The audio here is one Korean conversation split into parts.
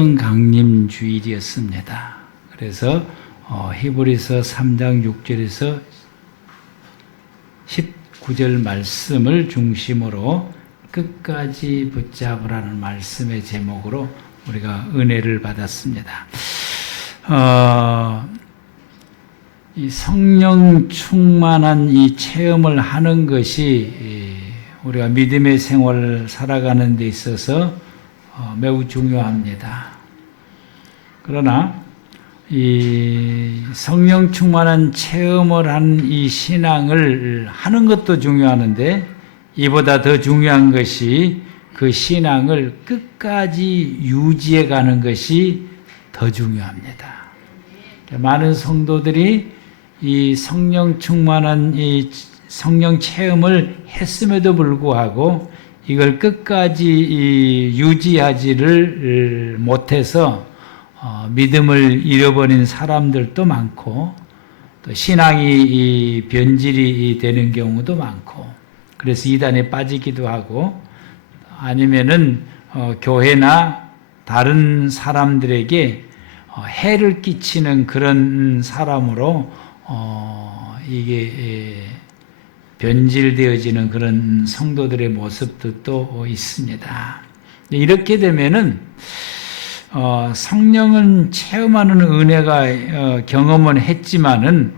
강림 주일이었습니다. 그래서 히브리서 3장 6절에서 19절 말씀을 중심으로 끝까지 붙잡으라는 말씀의 제목으로 우리가 은혜를 받았습니다. 이 성령 충만한 이 체험을 하는 것이 우리가 믿음의 생활을 살아가는 데 있어서 매우 중요합니다. 그러나 이 성령 충만한 체험을 한 이 신앙을 하는 것도 중요하는데 이보다 더 중요한 것이 그 신앙을 끝까지 유지해 가는 것이 더 중요합니다. 많은 성도들이 이 성령 충만한 이 성령 체험을 했음에도 불구하고 이걸 끝까지 유지하지를 못해서 믿음을 잃어버린 사람들도 많고 또 신앙이 변질이 되는 경우도 많고 그래서 이단에 빠지기도 하고 아니면은 교회나 다른 사람들에게 해를 끼치는 그런 사람으로 이게 변질되어지는 그런 성도들의 모습도 또 있습니다. 이렇게 되면은 성령은 체험하는 은혜가 경험은 했지만은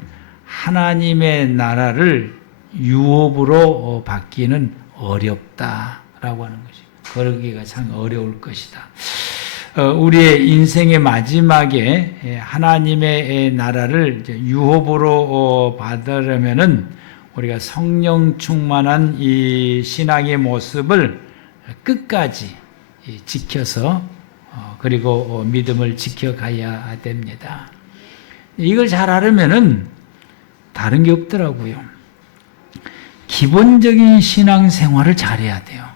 하나님의 나라를 유업으로 받기는 어렵다라고 하는 것이죠. 그러기가 참 어려울 것이다. 우리의 인생의 마지막에 하나님의 나라를 유업으로 받으려면은 우리가 성령 충만한 이 신앙의 모습을 끝까지 지켜서 그리고 믿음을 지켜가야 됩니다. 이걸 잘 하려면은 다른 게 없더라고요. 기본적인 신앙생활을 잘해야 돼요.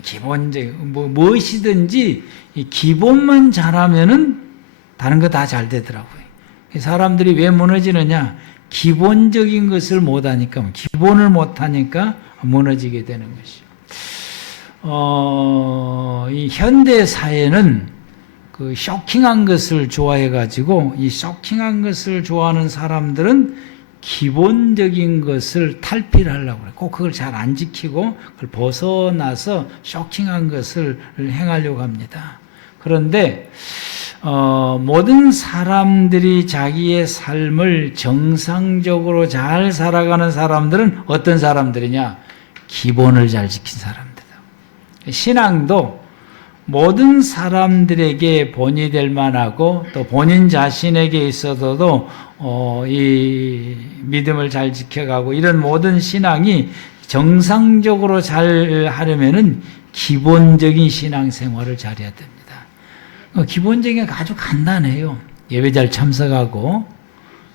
기본적인 무엇이든지 기본만 잘하면은 다른 거 다 잘 되더라고요. 사람들이 왜 무너지느냐? 기본적인 것을 못하니까, 기본을 못하니까 무너지게 되는 것이죠. 이 현대 사회는 그 쇼킹한 것을 좋아해가지고 이 쇼킹한 것을 좋아하는 사람들은 기본적인 것을 탈피하려고 그래요. 꼭 그걸 잘 안 지키고 그걸 벗어나서 쇼킹한 것을 행하려고 합니다. 그런데 모든 사람들이 자기의 삶을 정상적으로 잘 살아가는 사람들은 어떤 사람들이냐? 기본을 잘 지킨 사람들이다. 신앙도 모든 사람들에게 본이 될 만하고 또 본인 자신에게 있어서도 이 믿음을 잘 지켜가고 이런 모든 신앙이 정상적으로 잘 하려면은 기본적인 신앙생활을 잘해야 됩니다. 기본적인 게 아주 간단해요. 예배 잘 참석하고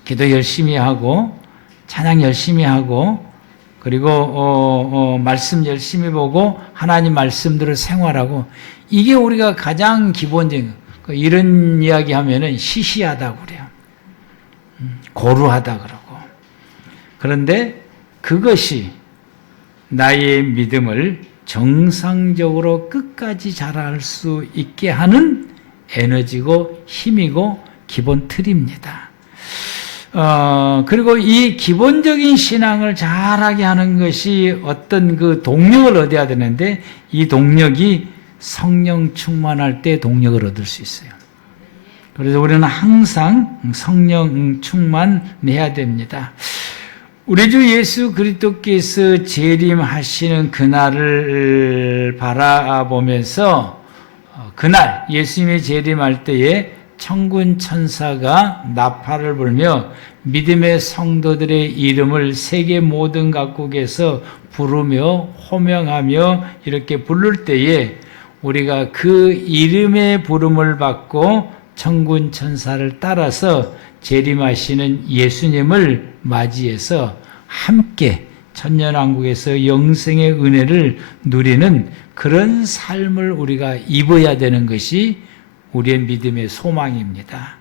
기도 열심히 하고 찬양 열심히 하고 그리고 말씀 열심히 보고 하나님 말씀대로 생활하고 이게 우리가 가장 기본적인 이런 이야기 하면은 시시하다고 그래요. 고루하다 그러고. 그런데 그것이 나의 믿음을 정상적으로 끝까지 자랄 수 있게 하는 에너지고 힘이고 기본 틀입니다. 그리고 이 기본적인 신앙을 잘하게 하는 것이 어떤 그 동력을 얻어야 되는데 이 동력이 성령 충만할 때 동력을 얻을 수 있어요. 그래서 우리는 항상 성령 충만해야 됩니다. 우리 주 예수 그리스도께서 재림하시는 그날을 바라보면서 그날 예수님이 재림할 때에 천군 천사가 나팔을 불며 믿음의 성도들의 이름을 세계 모든 각국에서 부르며 호명하며 이렇게 부를 때에 우리가 그 이름의 부름을 받고 천군 천사를 따라서 재림하시는 예수님을 맞이해서 함께 천년왕국에서 영생의 은혜를 누리는 그런 삶을 우리가 입어야 되는 것이 우리의 믿음의 소망입니다.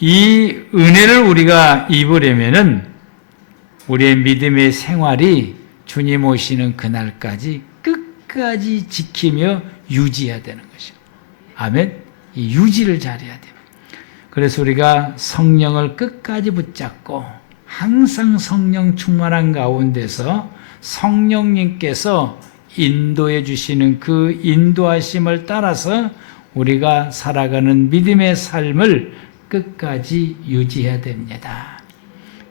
이 은혜를 우리가 입으려면은 우리의 믿음의 생활이 주님 오시는 그날까지 끝까지 지키며 유지해야 되는 것이죠. 아멘. 이 유지를 잘해야 돼요. 그래서 우리가 성령을 끝까지 붙잡고 항상 성령 충만한 가운데서 성령님께서 인도해 주시는 그 인도하심을 따라서 우리가 살아가는 믿음의 삶을 끝까지 유지해야 됩니다.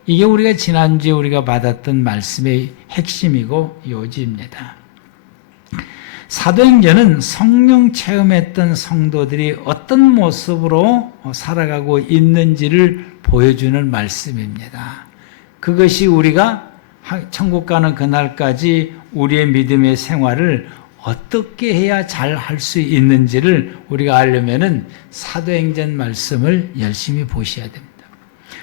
이게 우리가 지난주에 우리가 받았던 말씀의 핵심이고 요지입니다. 사도행전은 성령 체험했던 성도들이 어떤 모습으로 살아가고 있는지를 보여주는 말씀입니다. 그것이 우리가 천국 가는 그날까지 우리의 믿음의 생활을 어떻게 해야 잘 할 수 있는지를 우리가 알려면은 사도행전 말씀을 열심히 보셔야 됩니다.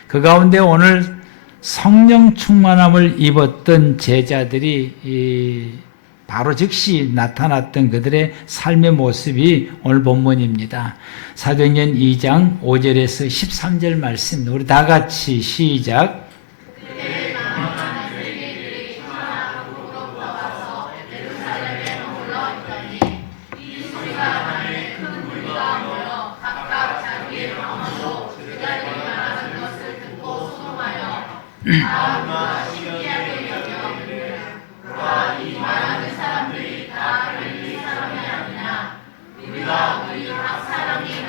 그 가운데 오늘 성령 충만함을 입었던 제자들이 바로 즉시 나타났던 그들의 삶의 모습이 오늘 본문입니다. 사도행전 2장 5절에서 13절 말씀, 우리 다 같이 시작.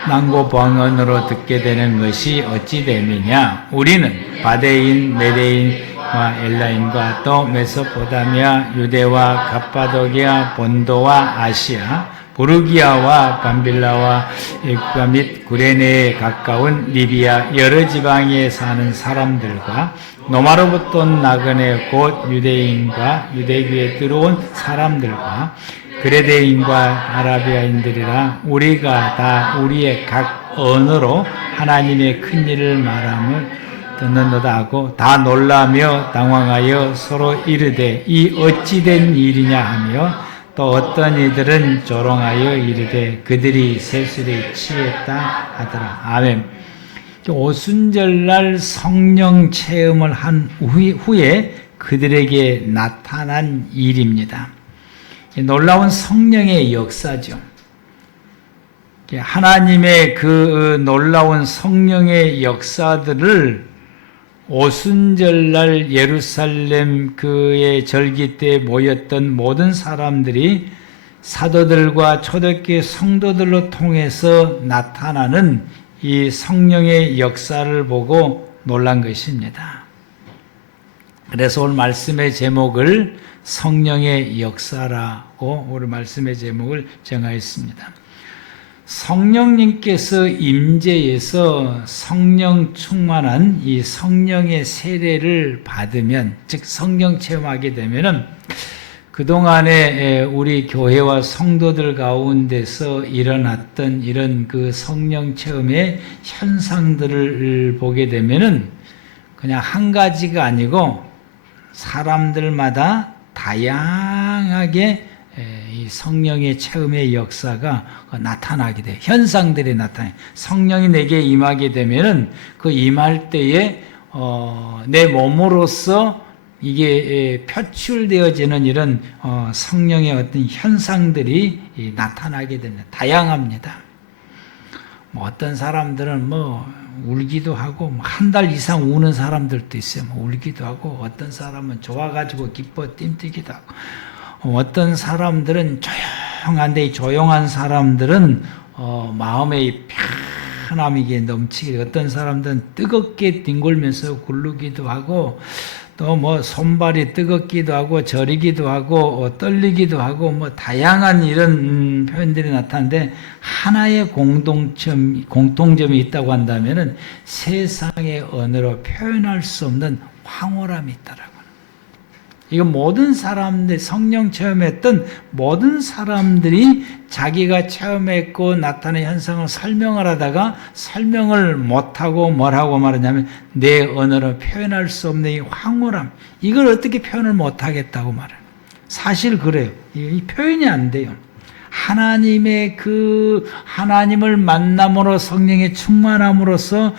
낭고방언으로 듣게 되는 것이 어찌 됨이냐? 우리는 바데인, 메데인과 엘라인과 또 메소포타미아, 유대와 갑바도기아, 본도와 아시아, 부르기아와 밤빌라와 에과 및 구레네에 가까운 리비아 여러 지방에 사는 사람들과 노마로부터 온 나그네 곧 유대인과 유대교에 들어온 사람들과 그레데인과 아라비아인들이라 우리가 다 우리의 각 언어로 하나님의 큰 일을 말함을 듣는도다 하고 다 놀라며 당황하여 서로 이르되 이 어찌된 일이냐 하며 또 어떤 이들은 조롱하여 이르되 그들이 세술에 취했다 하더라. 아멘. 오순절날 성령 체험을 한 후에 그들에게 나타난 일입니다. 놀라운 성령의 역사죠. 하나님의 그 놀라운 성령의 역사들을 오순절날 예루살렘 그의 절기 때 모였던 모든 사람들이 사도들과 초대교회 성도들로 통해서 나타나는 이 성령의 역사를 보고 놀란 것입니다. 그래서 오늘 말씀의 제목을 성령의 역사라고 오늘 말씀의 제목을 정하였습니다. 성령님께서 임재해서 성령 충만한 이 성령의 세례를 받으면, 즉 성령 체험하게 되면은 그동안에 우리 교회와 성도들 가운데서 일어났던 이런 그 성령 체험의 현상들을 보게 되면은 그냥 한 가지가 아니고 사람들마다 다양하게 이 성령의 체험의 역사가 나타나게 돼요. 현상들이 나타나요. 성령이 내게 임하게 되면은 그 임할 때에 내 몸으로서 이게 표출되어지는 이런 성령의 어떤 현상들이 나타나게 됩니다. 다양합니다. 어떤 사람들은 울기도 하고 한 달 이상 우는 사람들도 있어요. 울기도 하고 어떤 사람은 좋아가지고 기뻐 뜀뛰기도 하고 어떤 사람들은 조용한데 이 조용한 사람들은 마음의 편함이 넘치게 어떤 사람들은 뜨겁게 뒹굴면서 굴르기도 하고 또 손발이 뜨겁기도 하고 저리기도 하고 떨리기도 하고 다양한 이런 표현들이 나타나는데 하나의 공통점이 있다고 한다면은 세상의 언어로 표현할 수 없는 황홀함이 있다라고. 이건 모든 사람들, 성령 체험했던 모든 사람들이 자기가 체험했고 나타난 현상을 설명을 하다가 설명을 못하고 뭐라고 말하냐면 내 언어로 표현할 수 없는 이 황홀함, 이걸 어떻게 표현을 못하겠다고 말해요. 사실 그래요. 이 표현이 안 돼요. 하나님의 하나님을 만남으로 성령의 충만함으로써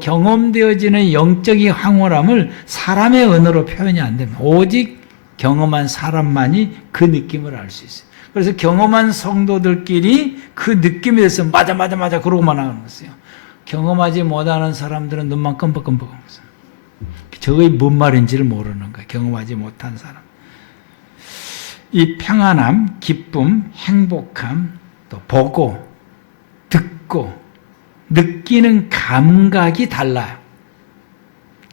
경험되어지는 영적인 황홀함을 사람의 언어로 표현이 안 됩니다. 오직 경험한 사람만이 그 느낌을 알 수 있어요. 그래서 경험한 성도들끼리 그 느낌에 대해서 맞아 그러고만 하는 거예요. 경험하지 못하는 사람들은 눈만 끔뻑끔뻑 하는 거예요. 저게 뭔 말인지를 모르는 거예요. 경험하지 못한 사람. 이 평안함, 기쁨, 행복함, 또 보고, 듣고, 느끼는 감각이 달라요.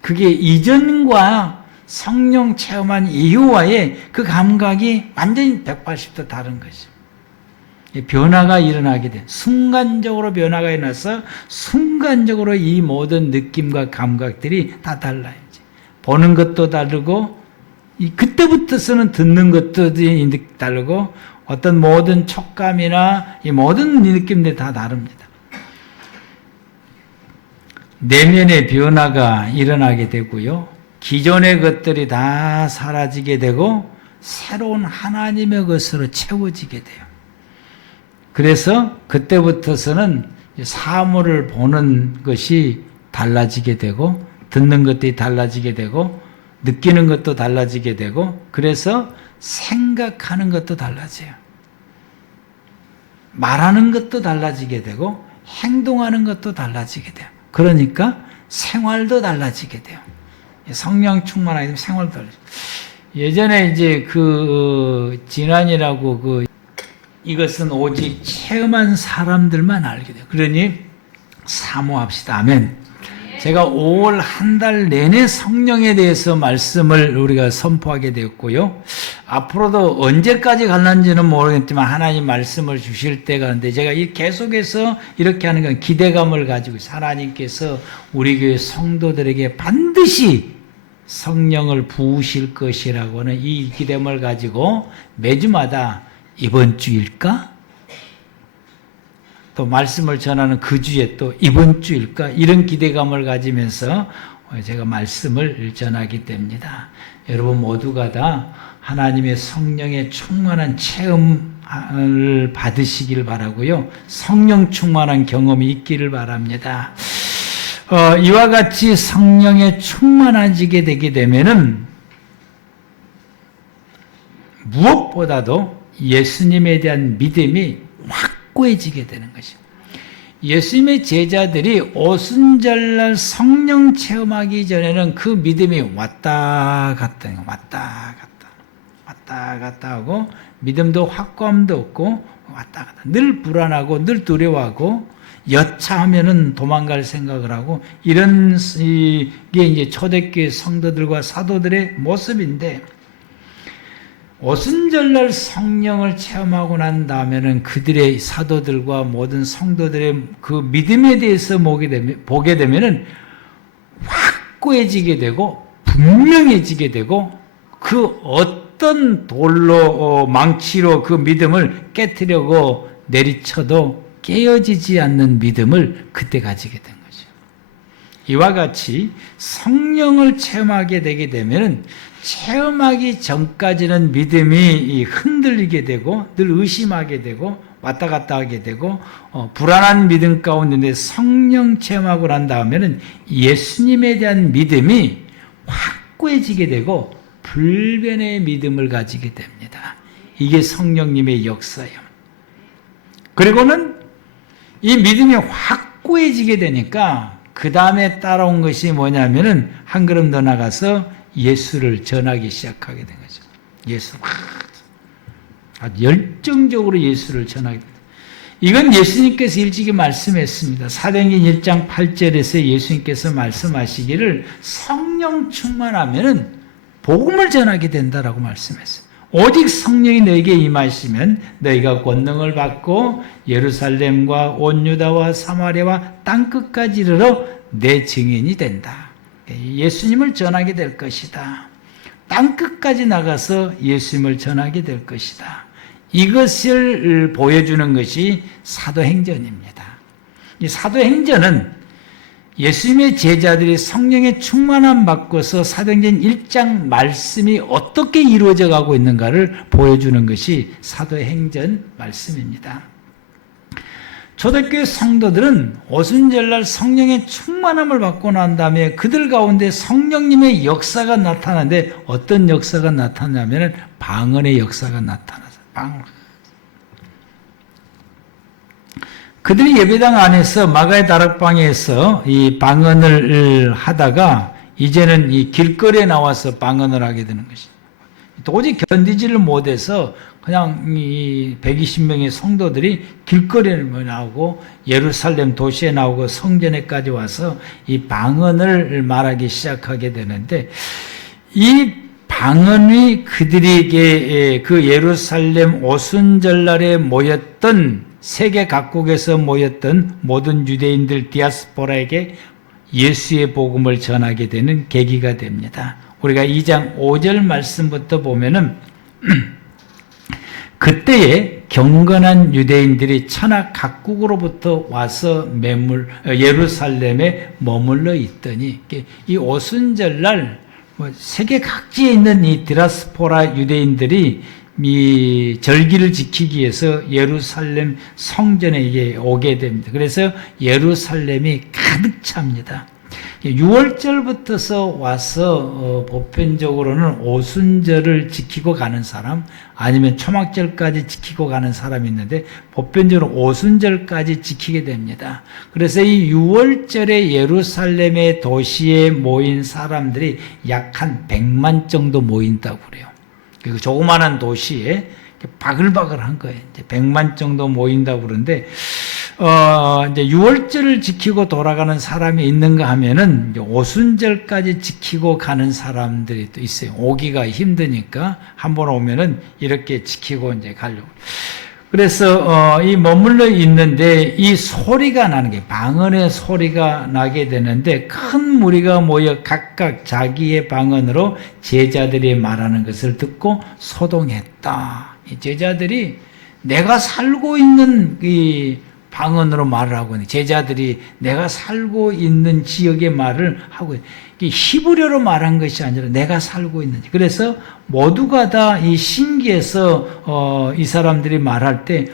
그게 이전과 성령 체험한 이후와의 그 감각이 완전히 180도 다른 것이죠. 변화가 일어나게 돼. 순간적으로 변화가 일어나서 순간적으로 이 모든 느낌과 감각들이 다 달라요. 보는 것도 다르고 그때부터서는 듣는 것도 다르고 어떤 모든 촉감이나 이 모든 느낌들이 다 다릅니다. 내면의 변화가 일어나게 되고요. 기존의 것들이 다 사라지게 되고 새로운 하나님의 것으로 채워지게 돼요. 그래서 그때부터서는 사물을 보는 것이 달라지게 되고 듣는 것들이 달라지게 되고 느끼는 것도 달라지게 되고 그래서 생각하는 것도 달라져요. 말하는 것도 달라지게 되고 행동하는 것도 달라지게 돼요. 그러니까 생활도 달라지게 돼요. 성령 충만하게 되면 생활도 달라져요. 예전에 이제 진안이라고 이것은 오직 체험한 사람들만 알게 돼요. 그러니 사모합시다. 아멘. 제가 5월 한 달 내내 성령에 대해서 말씀을 우리가 선포하게 되었고요. 앞으로도 언제까지 갈는지는 모르겠지만 하나님 말씀을 주실 때가 있는데 제가 계속해서 이렇게 하는 건 기대감을 가지고 있어요. 하나님께서 우리 교회 성도들에게 반드시 성령을 부으실 것이라고 하는 이 기대감을 가지고 매주마다 이번 주일까? 또 말씀을 전하는 그 주에 또 이번 주일까? 이런 기대감을 가지면서 제가 말씀을 전하게 됩니다. 여러분 모두가 다 하나님의 성령의 충만한 체험을 받으시길 바라고요. 성령 충만한 경험이 있기를 바랍니다. 이와 같이 성령에 충만해지게 되게 되면은 무엇보다도 예수님에 대한 믿음이 확고해지게 되는 것이죠. 예수님의 제자들이 오순절날 성령 체험하기 전에는 그 믿음이 왔다 갔다 하고 믿음도 확고함도 없고 왔다 갔다 늘 불안하고 늘 두려워하고 여차하면은 도망갈 생각을 하고 이런 게 이제 초대교회 성도들과 사도들의 모습인데 오순절날 성령을 체험하고 난 다음에는 그들의 사도들과 모든 성도들의 그 믿음에 대해서 보게 되면은 확고해지게 되고 분명해지게 되고 그 어떤 돌로 망치로 그 믿음을 깨트려고 내리쳐도 깨어지지 않는 믿음을 그때 가지게 된 거죠. 이와 같이 성령을 체험하게 되게 되면은 체험하기 전까지는 믿음이 흔들리게 되고 늘 의심하게 되고 왔다 갔다 하게 되고 불안한 믿음 가운데 성령 체험하고 난 다음에는 예수님에 대한 믿음이 확고해지게 되고 불변의 믿음을 가지게 됩니다. 이게 성령님의 역사예요. 그리고는 이 믿음이 확고해지게 되니까 그 다음에 따라온 것이 뭐냐면은 한 걸음 더 나가서 예수를 전하기 시작하게 된 거죠. 예수 아주 열정적으로 예수를 전하게 됩니다. 이건 예수님께서 일찍이 말씀했습니다. 사도행전 1장 8절에서 예수님께서 말씀하시기를 성령 충만하면은 복음을 전하게 된다라고 말씀했어요. 오직 성령이 너에게 임하시면 너희가 권능을 받고 예루살렘과 온 유다와 사마리아와 땅끝까지 이르러 내 증인이 된다. 예수님을 전하게 될 것이다. 땅끝까지 나가서 예수님을 전하게 될 것이다. 이것을 보여주는 것이 사도행전입니다. 이 사도행전은 예수님의 제자들이 성령의 충만함 받고서 사도행전 1장 말씀이 어떻게 이루어져 가고 있는가를 보여주는 것이 사도행전 말씀입니다. 초대교회 성도들은 오순절날 성령의 충만함을 받고 난 다음에 그들 가운데 성령님의 역사가 나타나는데 어떤 역사가 나타나냐면 방언의 역사가 나타나서 그들이 예배당 안에서 마가의 다락방에서 이 방언을 하다가 이제는 이 길거리에 나와서 방언을 하게 되는 것이죠. 도저히 견디지를 못해서 그냥 이 120명의 성도들이 길거리에 나오고 예루살렘 도시에 나오고 성전에까지 와서 이 방언을 말하기 시작하게 되는데, 이 방언이 그들에게 그 예루살렘 오순절날에 모였던 세계 각국에서 모였던 모든 유대인들 디아스포라에게 예수의 복음을 전하게 되는 계기가 됩니다. 우리가 2장 5절 말씀부터 보면은 그때에 경건한 유대인들이 천하 각국으로부터 와서 예루살렘에 머물러 있더니, 이 오순절날 세계 각지에 있는 이 디아스포라 유대인들이 이 절기를 지키기 위해서 예루살렘 성전에 오게 됩니다. 그래서 예루살렘이 가득 찹니다. 6월절부터서 와서 보편적으로는 오순절을 지키고 가는 사람, 아니면 초막절까지 지키고 가는 사람이 있는데 보편적으로 오순절까지 지키게 됩니다. 그래서 이 6월절에 예루살렘의 도시에 모인 사람들이 약 한 100만 정도 모인다고 그래요. 그 조그마한 도시에 바글바글한 거예요. 이제 100만 정도 모인다고 그러는데, 이제 6월절을 지키고 돌아가는 사람이 있는가 하면은, 이제 오순절까지 지키고 가는 사람들이 또 있어요. 오기가 힘드니까 한번 오면은 이렇게 지키고 이제 가려고. 그래서, 이 머물러 있는데 이 소리가 나는 게, 방언의 소리가 나게 되는데, 큰 무리가 모여 각각 자기의 방언으로 제자들이 말하는 것을 듣고 소동했다. 이 제자들이 내가 살고 있는 이 방언으로 말을 하고 있는, 제자들이 내가 살고 있는 지역의 말을 하고, 히브리어로 말한 것이 아니라 내가 살고 있는. 그래서 모두가 다 이 신기해서 이 사람들이 말할 때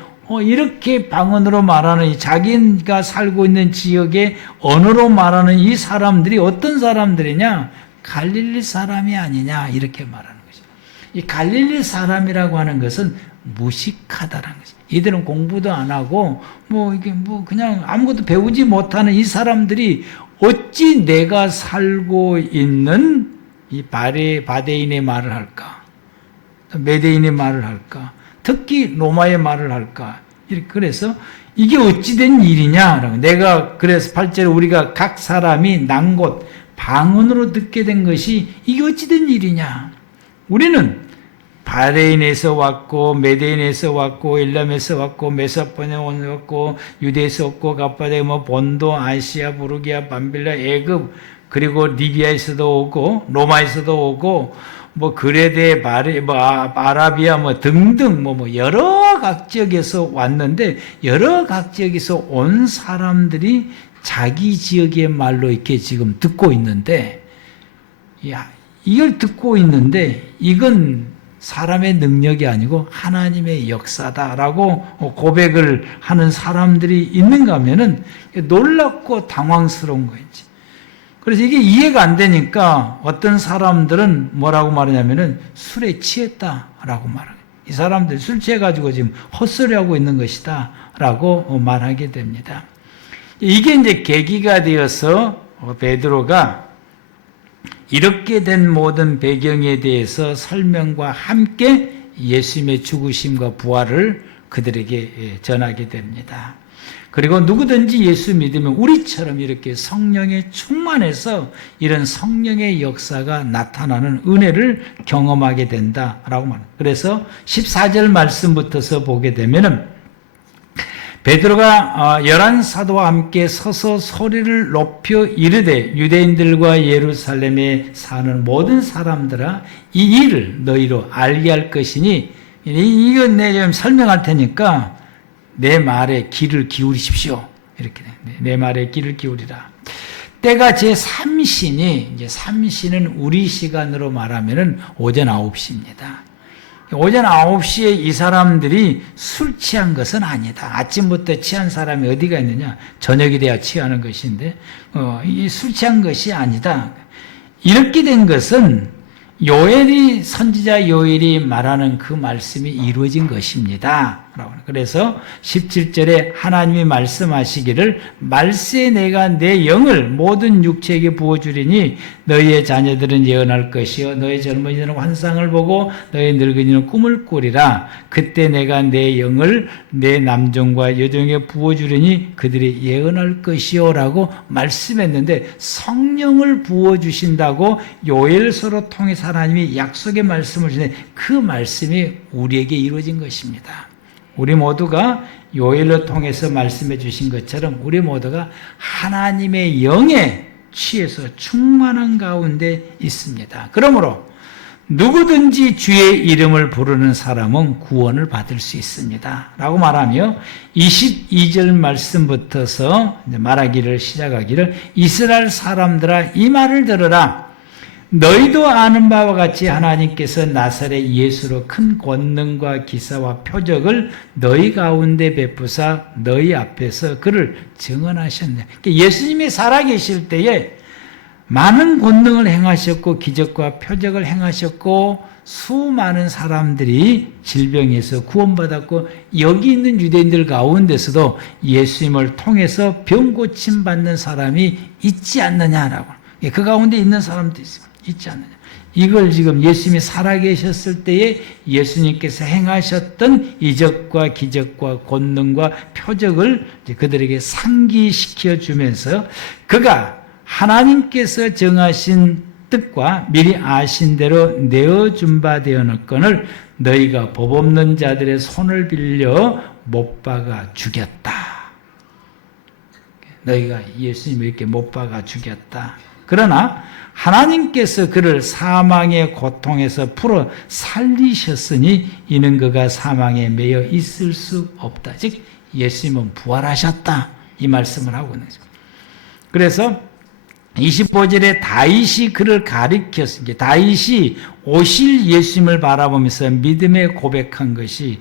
이렇게 방언으로 말하는, 자기가 살고 있는 지역의 언어로 말하는 이 사람들이 어떤 사람들이냐? 갈릴리 사람이 아니냐, 이렇게 말하는 것이죠. 이 갈릴리 사람이라고 하는 것은 무식하다라는 것이죠. 이들은 공부도 안 하고 그냥 아무것도 배우지 못하는 이 사람들이 어찌 내가 살고 있는 이 바데인의 말을 할까? 메데인의 말을 할까? 특히 로마의 말을 할까? 그래서 이게 어찌된 일이냐? 내가, 그래서 8절에 우리가 각 사람이 난 곳 방언으로 듣게 된 것이 이게 어찌된 일이냐? 우리는 바레인에서 왔고, 메데인에서 왔고, 일람에서 왔고, 메소포타미아에서 왔고, 유대에서 왔고, 갑바데, 본도, 아시아, 부르기아, 밤빌라, 애굽, 그리고 리비아에서도 오고, 로마에서도 오고, 그레데, 아라비아, 등등, 여러 각 지역에서 왔는데, 여러 각 지역에서 온 사람들이 자기 지역의 말로 이렇게 지금 듣고 있는데, 이걸 듣고 있는데, 이건 사람의 능력이 아니고 하나님의 역사다라고 고백을 하는 사람들이 있는가 하면은 놀랍고 당황스러운 거였지. 그래서 이게 이해가 안 되니까 어떤 사람들은 뭐라고 말하냐면은 술에 취했다라고 말해요. 이 사람들이 술 취해가지고 지금 헛소리하고 있는 것이다라고 말하게 됩니다. 이게 이제 계기가 되어서 베드로가 이렇게 된 모든 배경에 대해서 설명과 함께 예수님의 죽으심과 부활을 그들에게 전하게 됩니다. 그리고 누구든지 예수 믿으면 우리처럼 이렇게 성령에 충만해서 이런 성령의 역사가 나타나는 은혜를 경험하게 된다라고 말합니다. 그래서 14절 말씀부터서 보게 되면은 베드로가 11사도와 함께 서서 소리를 높여 이르되 유대인들과 예루살렘에 사는 모든 사람들아 이 일을 너희로 알게 할 것이니 이건 내가 좀 설명할 테니까 내 말에 귀를 기울이십시오. 이렇게 내 말에 귀를 기울이라. 때가 제3신이, 이제 3신은 우리 시간으로 말하면은 오전 9시입니다. 오전 9시에 이 사람들이 술 취한 것은 아니다. 아침부터 취한 사람이 어디가 있느냐? 저녁이 돼야 취하는 것인데, 이 술 취한 것이 아니다. 이렇게 된 것은 선지자 요엘이 말하는 그 말씀이 이루어진 것입니다. 그래서 17절에 하나님이 말씀하시기를 말세 내가 내 영을 모든 육체에게 부어주리니 너희의 자녀들은 예언할 것이요 너희 젊은이들은 환상을 보고 너희 늙은이는 꿈을 꾸리라. 그때 내가 내 영을 내 남종과 여종에게 부어주리니 그들이 예언할 것이요 라고 말씀했는데, 성령을 부어주신다고 요엘서로 통해서 하나님이 약속의 말씀을 주시는데 그 말씀이 우리에게 이루어진 것입니다. 우리 모두가 요엘로 통해서 말씀해 주신 것처럼 우리 모두가 하나님의 영에 취해서 충만한 가운데 있습니다. 그러므로 누구든지 주의 이름을 부르는 사람은 구원을 받을 수 있습니다 라고 말하며 22절 말씀부터서 말하기를 시작하기를 이스라엘 사람들아 이 말을 들으라. 너희도 아는 바와 같이 하나님께서 나사렛 예수로 큰 권능과 기사와 표적을 너희 가운데 베푸사 너희 앞에서 그를 증언하셨네. 예수님이 살아계실 때에 많은 권능을 행하셨고 기적과 표적을 행하셨고 수많은 사람들이 질병에서 구원받았고 여기 있는 유대인들 가운데서도 예수님을 통해서 병 고침 받는 사람이 있지 않느냐라고. 그 가운데 있는 사람도 있습니다. 있지 않느냐. 이걸 지금 예수님이 살아계셨을 때에 예수님께서 행하셨던 이적과 기적과 권능과 표적을 그들에게 상기시켜 주면서 그가 하나님께서 정하신 뜻과 미리 아신 대로 내어준 바 되었건을 너희가 법 없는 자들의 손을 빌려 못 박아 죽였다. 너희가 예수님을 이렇게 못 박아 죽였다. 그러나 하나님께서 그를 사망의 고통에서 풀어 살리셨으니 이는 그가 사망에 매여 있을 수 없다. 즉 예수님은 부활하셨다. 이 말씀을 하고 있는 거죠. 그래서 25절에 다윗이 그를 가리켰습니다. 다윗이 오실 예수님을 바라보면서 믿음에 고백한 것이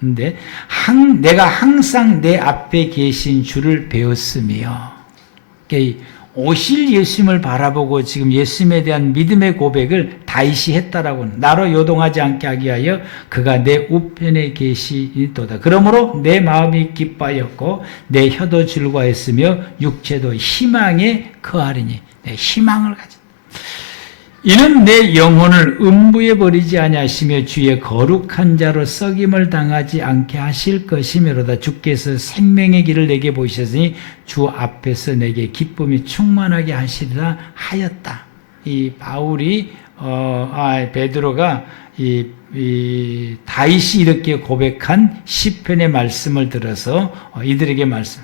내가 항상 내 앞에 계신 주를 배웠으며, 오실 예수님을 바라보고 지금 예수님에 대한 믿음의 고백을 다윗이 했다라고, 나로 요동하지 않게 하기 위하여 그가 내 우편에 계시도다. 그러므로 내 마음이 기뻐하였고 내 혀도 즐거워했으며 육체도 희망에 거하리니. 내 희망을 가진. 이는 내 영혼을 음부에 버리지 아니하시며 주의 거룩한 자로 썩임을 당하지 않게 하실 것이므로다. 주께서 생명의 길을 내게 보이셨으니 주 앞에서 내게 기쁨이 충만하게 하시리라 하였다. 이 바울이 베드로가 이 다윗이 이렇게 고백한 시편의 말씀을 들어서 이들에게 말씀.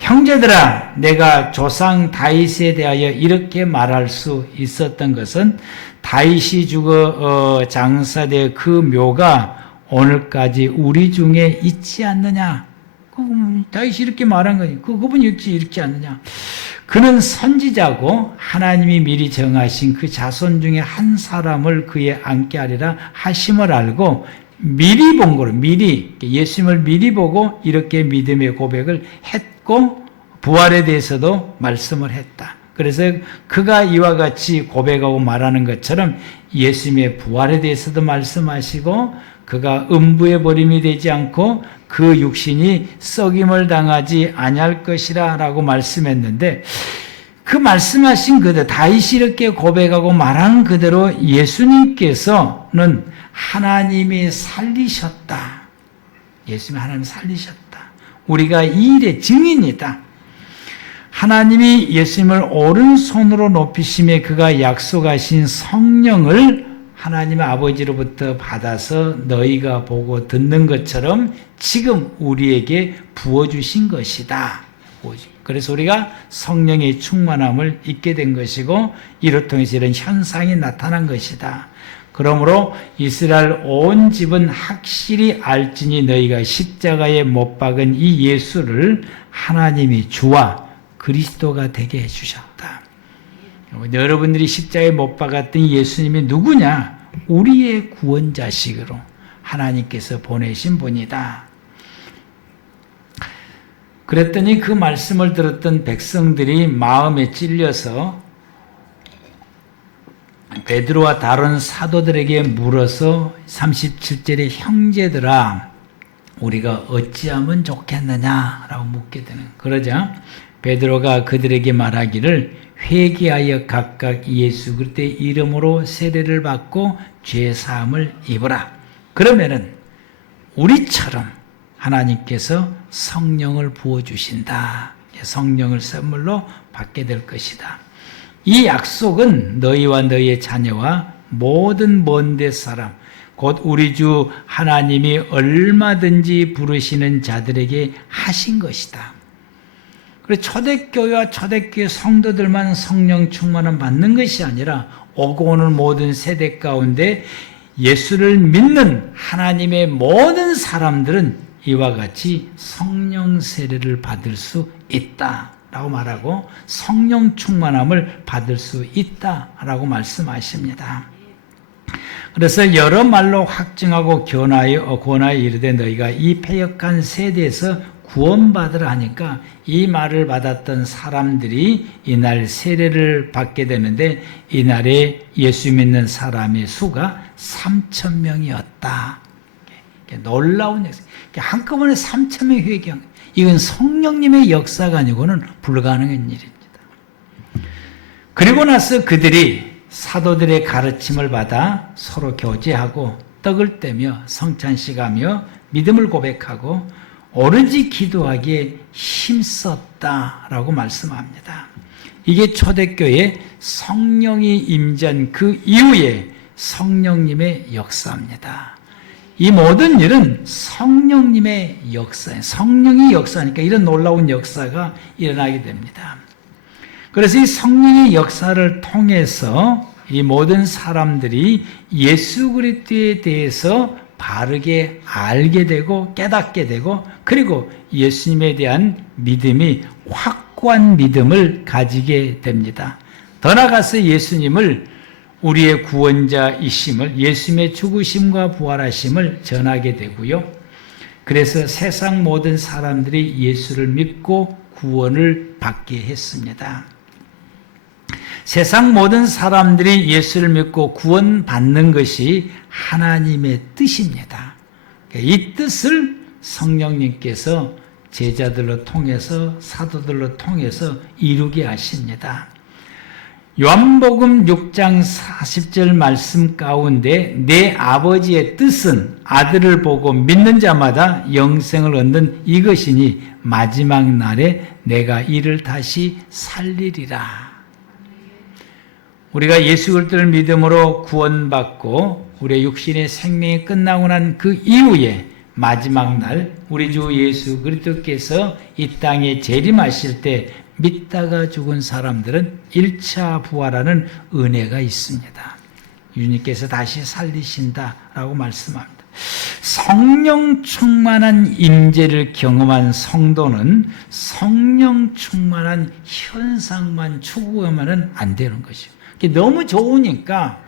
형제들아, 내가 조상 다윗에 대하여 이렇게 말할 수 있었던 것은 다윗이 죽어 장사된 그 묘가 오늘까지 우리 중에 있지 않느냐. 다윗이 이렇게 말한 거니 그분이 있지 않느냐. 그는 선지자고 하나님이 미리 정하신 그 자손 중에 한 사람을 그에 앉게 하리라 하심을 알고 미리 본 거로, 예수님을 미리 보고 이렇게 믿음의 고백을 했고 부활에 대해서도 말씀을 했다. 그래서 그가 이와 같이 고백하고 말하는 것처럼 예수님의 부활에 대해서도 말씀하시고 그가 음부에 버림이 되지 않고 그 육신이 썩임을 당하지 아니할 것이라 라고 말씀했는데, 그 말씀하신 그대로 다윗이 이렇게 고백하고 말하는 그대로 예수님께서는 하나님이 살리셨다. 예수님이 하나님 살리셨다. 우리가 이 일의 증인이다. 하나님이 예수님을 오른손으로 높이심에 그가 약속하신 성령을 하나님의 아버지로부터 받아서 너희가 보고 듣는 것처럼 지금 우리에게 부어주신 것이다. 그래서 우리가 성령의 충만함을 잊게 된 것이고 이로 통해서 이런 현상이 나타난 것이다. 그러므로 이스라엘 온 집은 확실히 알지니 너희가 십자가에 못 박은 이 예수를 하나님이 주와 그리스도가 되게 해주셨다. 여러분들이 십자가에 못 박았던 예수님이 누구냐? 우리의 구원자식으로 하나님께서 보내신 분이다. 그랬더니 그 말씀을 들었던 백성들이 마음에 찔려서 베드로와 다른 사도들에게 물어서 37절에 형제들아, 우리가 어찌하면 좋겠느냐라고 묻게 되는. 그러자 베드로가 그들에게 말하기를 회개하여 각각 예수 그리스도의 이름으로 세례를 받고 죄 사함을 입으라. 그러면은 우리처럼 하나님께서 성령을 부어 주신다. 성령을 선물로 받게 될 것이다. 이 약속은 너희와 너희의 자녀와 모든 먼데 사람 곧 우리 주 하나님이 얼마든지 부르시는 자들에게 하신 것이다. 그래서 초대교회와 초대교회 성도들만 성령 충만을 받는 것이 아니라 오고 오는 모든 세대 가운데 예수를 믿는 하나님의 모든 사람들은 이와 같이 성령 세례를 받을 수 있다라고 말하고 성령 충만함을 받을 수 있다라고 말씀하십니다. 그래서 여러 말로 확증하고 권하여 이르되 너희가 이 패역한 세대에서 구원받으라 하니까 이 말을 받았던 사람들이 이날 세례를 받게 되는데 이날에 예수 믿는 사람의 수가 3,000명이었다. 놀라운 역사. 한꺼번에 3,000명이 회개한 거예요. 이건 성령님의 역사가 아니고는 불가능한 일입니다. 그리고 나서 그들이 사도들의 가르침을 받아 서로 교제하고 떡을 떼며 성찬식하며 믿음을 고백하고 오로지 기도하기에 힘썼다라고 말씀합니다. 이게 초대교회 성령이 임재한 그 이후에 성령님의 역사입니다. 이 모든 일은 성령님의 역사예요. 성령이 역사니까 이런 놀라운 역사가 일어나게 됩니다. 그래서 이 성령의 역사를 통해서 이 모든 사람들이 예수 그리스도에 대해서 바르게 알게 되고 깨닫게 되고 그리고 예수님에 대한 믿음이 확고한 믿음을 가지게 됩니다. 더 나아가서 예수님을 우리의 구원자이심을 예수님의 죽으심과 부활하심을 전하게 되고요. 그래서 세상 모든 사람들이 예수를 믿고 구원을 받게 했습니다. 세상 모든 사람들이 예수를 믿고 구원받는 것이 하나님의 뜻입니다. 이 뜻을 성령님께서 제자들로 통해서 사도들로 통해서 이루게 하십니다. 요한복음 6장 40절 말씀 가운데 내 아버지의 뜻은 아들을 보고 믿는 자마다 영생을 얻는 이것이니 마지막 날에 내가 이를 다시 살리리라. 우리가 예수 그리스도를 믿음으로 구원받고 우리의 육신의 생명이 끝나고 난 그 이후에 마지막 날 우리 주 예수 그리스도께서 이 땅에 재림하실 때 믿다가 죽은 사람들은 1차 부활하는 은혜가 있습니다. 주님께서 다시 살리신다라고 말씀합니다. 성령 충만한 임재를 경험한 성도는 성령 충만한 현상만 추구하면 안 되는 것이에요. 그게 너무 좋으니까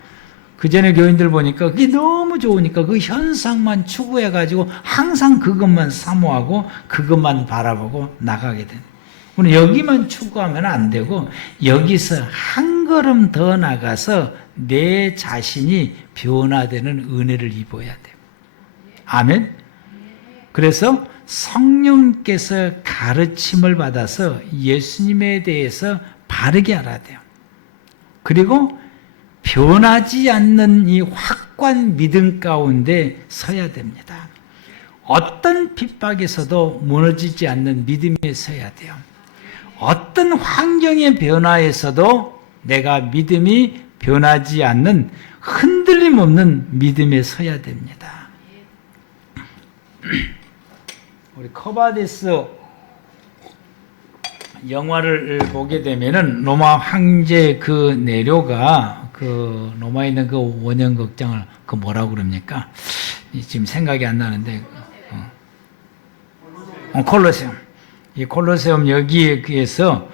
그 전에 교인들 보니까 그게 너무 좋으니까 그 현상만 추구해가지고 항상 그것만 사모하고 그것만 바라보고 나가게 됩니다. 우리는 여기만 추구하면 안 되고 여기서 한 걸음 더 나가서 내 자신이 변화되는 은혜를 입어야 돼요. 아멘. 그래서 성령께서 가르침을 받아서 예수님에 대해서 바르게 알아야 돼요. 그리고 변하지 않는 이 확고한 믿음 가운데 서야 됩니다. 어떤 핍박에서도 무너지지 않는 믿음에 서야 돼요. 어떤 환경의 변화에서도 내가 믿음이 변하지 않는 흔들림 없는 믿음에 서야 됩니다. 우리 커바데스 영화를 보게 되면은 로마 황제 그 네로가 그 로마에 있는 그 원형 극장을 그 뭐라고 그럽니까? 지금 생각이 안 나는데 콜로세움. 이 콜로세움 여기에서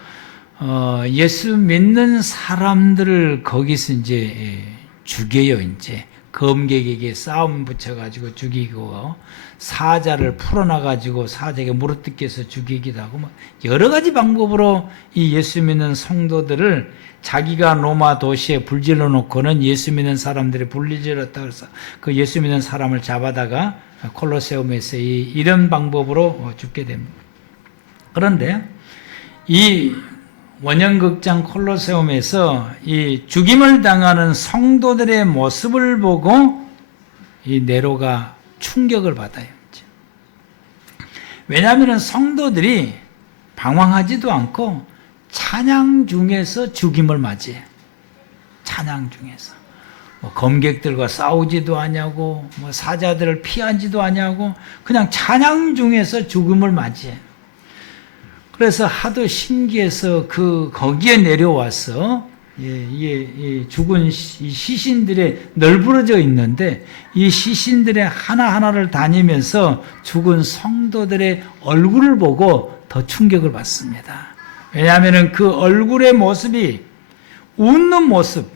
예수 믿는 사람들을 거기서 이제 죽여요. 이제 검객에게 싸움 붙여가지고 죽이고 사자를 풀어놔가지고 사자에게 물어뜯겨서 죽이기도 하고 뭐 여러 가지 방법으로 이 예수 믿는 성도들을 자기가 로마 도시에 불질러 놓고는 예수 믿는 사람들이 불질렀다 그래서 그 예수 믿는 사람을 잡아다가 콜로세움에서 이런 방법으로 죽게 됩니다. 그런데 이 원형극장 콜로세움에서 이 죽임을 당하는 성도들의 모습을 보고 이 네로가 충격을 받아요. 왜냐하면 성도들이 방황하지도 않고 찬양 중에서 죽임을 맞이해요. 찬양 중에서. 검객들과 싸우지도 아니하고 사자들을 피하지도 아니하고 그냥 찬양 중에서 죽음을 맞이해요. 그래서 하도 신기해서 거기에 내려와서 죽은 시신들의 널브러져 있는데 이 시신들의 하나하나를 다니면서 죽은 성도들의 얼굴을 보고 더 충격을 받습니다. 왜냐하면 그 얼굴의 모습이 웃는 모습,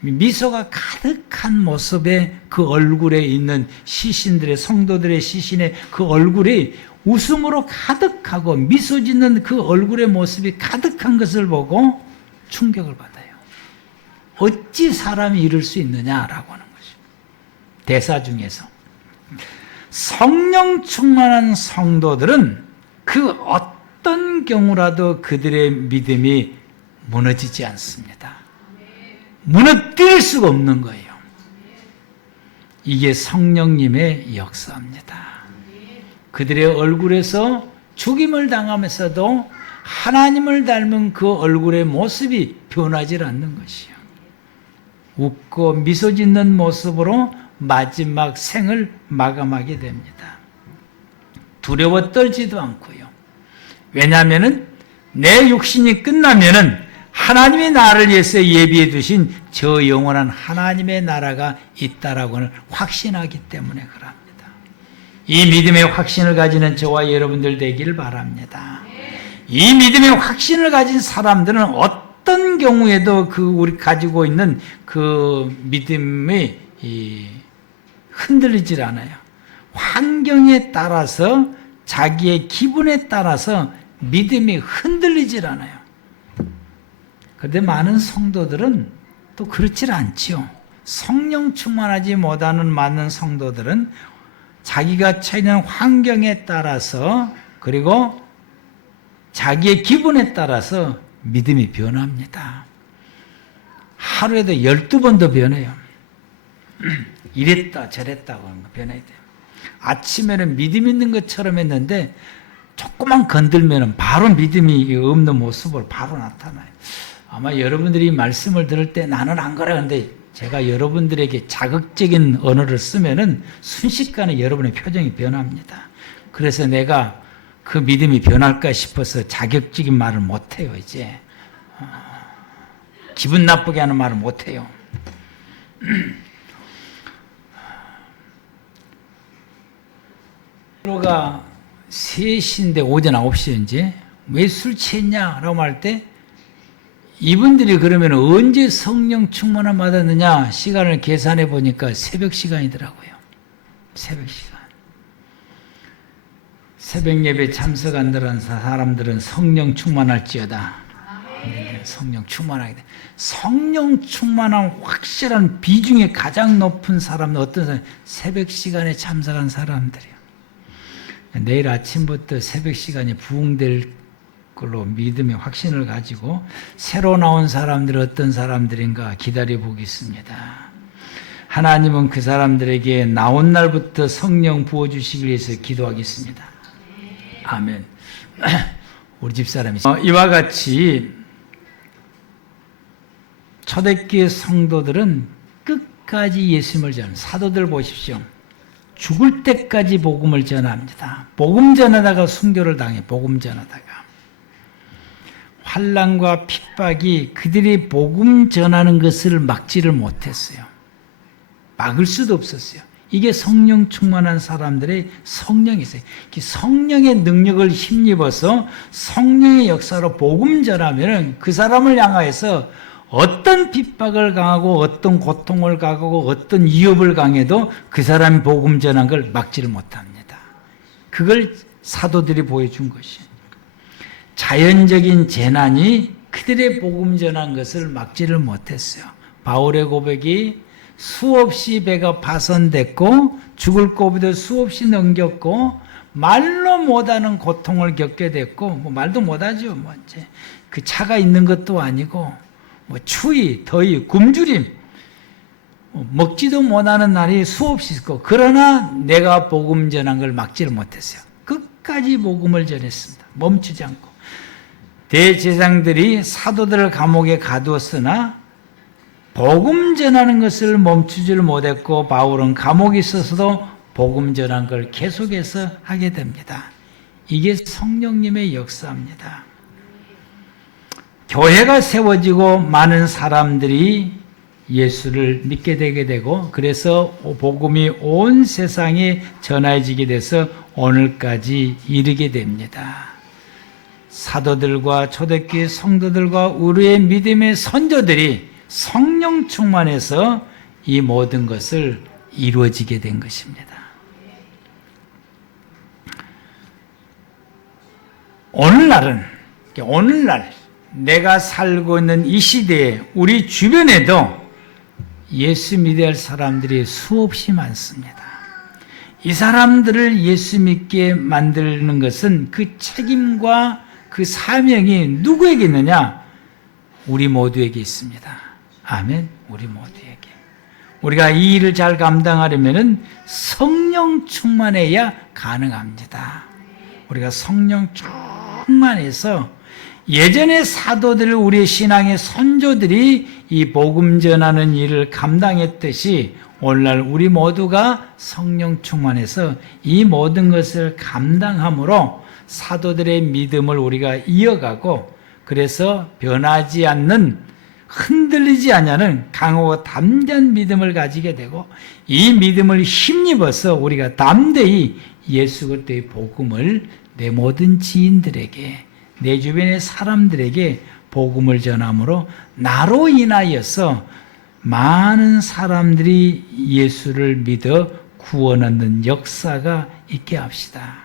미소가 가득한 모습의 그 얼굴에 있는 시신들의 성도들의 시신의 그 얼굴이 웃음으로 가득하고 미소 짓는 그 얼굴의 모습이 가득한 것을 보고 충격을 받아요. 어찌 사람이 이럴 수 있느냐라고 하는 것이죠. 대사 중에서 성령 충만한 성도들은 그 어떤 경우라도 그들의 믿음이 무너지지 않습니다. 무너뜨릴 수가 없는 거예요. 이게 성령님의 역사입니다. 그들의 얼굴에서 죽임을 당하면서도 하나님을 닮은 그 얼굴의 모습이 변하지 않는 것이요. 웃고 미소 짓는 모습으로 마지막 생을 마감하게 됩니다. 두려워 떨지도 않고요. 왜냐하면 내 육신이 끝나면은 하나님이 나를 위해서 예비해 두신 저 영원한 하나님의 나라가 있다라고는 확신하기 때문에 그럽니다. 이 믿음의 확신을 가지는 저와 여러분들 되기를 바랍니다. 이 믿음의 확신을 가진 사람들은 어떤 경우에도 우리 가지고 있는 그 믿음이 흔들리질 않아요. 환경에 따라서 자기의 기분에 따라서 믿음이 흔들리질 않아요. 그런데 많은 성도들은 또 그렇지 않지요. 성령 충만하지 못하는 많은 성도들은 자기가 처한 환경에 따라서 그리고 자기의 기분에 따라서 믿음이 변합니다. 하루에도 12번도 변해요. 이랬다 저랬다고 하는 거 변해야 돼요. 아침에는 믿음 있는 것처럼 했는데 조금만 건들면 바로 믿음이 없는 모습으로 바로 나타나요. 아마 여러분들이 말씀을 들을 때 나는 안 그래. 근데 제가 여러분들에게 자극적인 언어를 쓰면은 순식간에 여러분의 표정이 변합니다. 그래서 내가 그 믿음이 변할까 싶어서 자극적인 말을 못해요, 이제. 기분 나쁘게 하는 말을 못해요. 하루가 3시인데 오전 9시에 이제 왜 술 취했냐라고 할 때 이분들이 그러면 언제 성령 충만함 받았느냐 시간을 계산해 보니까 새벽 시간이더라고요. 새벽 시간. 새벽 예배 참석한다는 사람들은 성령 충만할지어다. 성령 충만하게 돼. 성령 충만한 확실한 비중이 가장 높은 사람은 어떤 사람? 새벽 시간에 참석한 사람들이에요. 내일 아침부터 새벽 시간이 부흥될 걸로 믿음의 확신을 가지고 새로 나온 사람들은 어떤 사람들인가 기다려 보겠습니다. 하나님은 그 사람들에게 나온 날부터 성령 부어주시기 위해서 기도하겠습니다. 아멘. 우리 집사람이 이와 같이 초대교회 성도들은 끝까지 예수님을 전하는 사도들 보십시오. 죽을 때까지 복음을 전합니다. 복음 전하다가 순교를 당해 복음 전하다가 환난과 핍박이 그들이 복음 전하는 것을 막지를 못했어요. 막을 수도 없었어요. 이게 성령 충만한 사람들의 성령이세요. 성령의 능력을 힘입어서 성령의 역사로 복음 전하면 그 사람을 향하여서 어떤 핍박을 당하고 어떤 고통을 당하고 어떤 위협을 당해도 그 사람이 복음 전한 걸 막지를 못합니다. 그걸 사도들이 보여준 것이에요. 자연적인 재난이 그들의 복음 전한 것을 막지를 못했어요. 바울의 고백이 수없이 배가 파손됐고 죽을 고비도 수없이 넘겼고 말로 못하는 고통을 겪게 됐고 뭐 말도 못하죠. 뭐 이제 그 차가 있는 것도 아니고 뭐 추위, 더위, 굶주림 먹지도 못하는 날이 수없이 있고 그러나 내가 복음 전한 걸 막지를 못했어요. 끝까지 복음을 전했습니다. 멈추지 않고. 대제사장들이 사도들을 감옥에 가두었으나 복음 전하는 것을 멈추지를 못했고 바울은 감옥에 있어서도 복음 전한 걸 계속해서 하게 됩니다. 이게 성령님의 역사입니다. 교회가 세워지고 많은 사람들이 예수를 믿게 되게 되고 그래서 복음이 온 세상에 전해지게 돼서 오늘까지 이르게 됩니다. 사도들과 초대교회 성도들과 우리의 믿음의 선조들이 성령 충만해서 이 모든 것을 이루어지게 된 것입니다. 오늘날 내가 살고 있는 이 시대에 우리 주변에도 예수 믿어야 할 사람들이 수없이 많습니다. 이 사람들을 예수 믿게 만드는 것은 그 책임과 그 사명이 누구에게 있느냐? 우리 모두에게 있습니다. 아멘. 우리 모두에게. 우리가 이 일을 잘 감당하려면 성령 충만해야 가능합니다. 우리가 성령 충만해서 예전의 사도들, 우리의 신앙의 선조들이 이 복음 전하는 일을 감당했듯이 오늘날 우리 모두가 성령 충만해서 이 모든 것을 감당함으로 사도들의 믿음을 우리가 이어가고 그래서 변하지 않는 흔들리지 않는 강하고 담대한 믿음을 가지게 되고 이 믿음을 힘입어서 우리가 담대히 예수 그리스도의 복음을 내 모든 지인들에게 내 주변의 사람들에게 복음을 전함으로 나로 인하여서 많은 사람들이 예수를 믿어 구원 얻는 역사가 있게 합시다.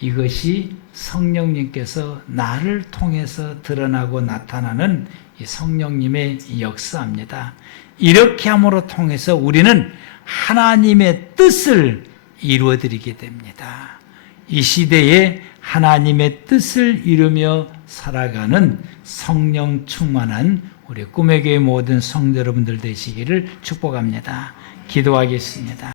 이것이 성령님께서 나를 통해서 드러나고 나타나는 이 성령님의 역사입니다. 이렇게 함으로 통해서 우리는 하나님의 뜻을 이루어드리게 됩니다. 이 시대에 하나님의 뜻을 이루며 살아가는 성령 충만한 우리 꿈의 교회 모든 성도 여러분들 되시기를 축복합니다. 기도하겠습니다.